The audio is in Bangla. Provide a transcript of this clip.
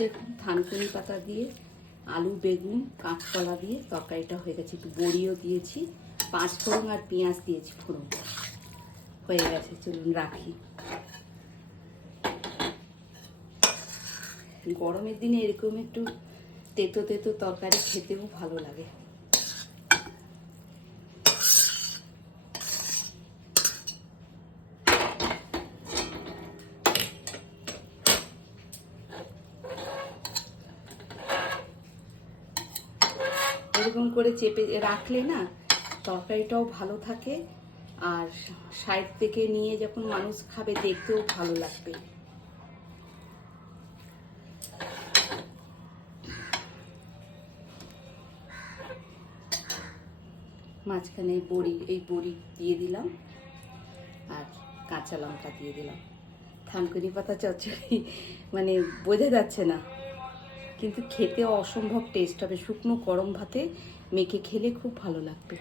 দেখুন থানকুনি পাতা দিয়ে আলু বেগুন কাঁচকলা দিয়ে তরকারিটা হয়ে গেছে। একটু বড়িও দিয়েছি, 5 ফোড়ন আর পেঁয়াজ দিয়েছি ফোড়ন। হয়ে গেছে, চলুন রাখি। গরমের দিনে এরকম একটু তেতো তেতো তরকারি খেতেও ভালো লাগে। এরকম করে চেপে রাখলে না তরকারিটাও ভালো থাকে, আর সাইড থেকে নিয়ে যখন মানুষ খাবে দেখতেও ভালো লাগবে। মাঝখানে এই বড়ি দিয়ে দিলাম আর কাঁচা লঙ্কা দিয়ে দিলাম। থানকুনি পাতা চচ্চড়ি মানে বোঝা যাচ্ছে না, কিন্তু খেতে অসম্ভব টেস্ট হবে। শুকনো গরম ভাতে মেখে খেলে খুব ভালো লাগবে।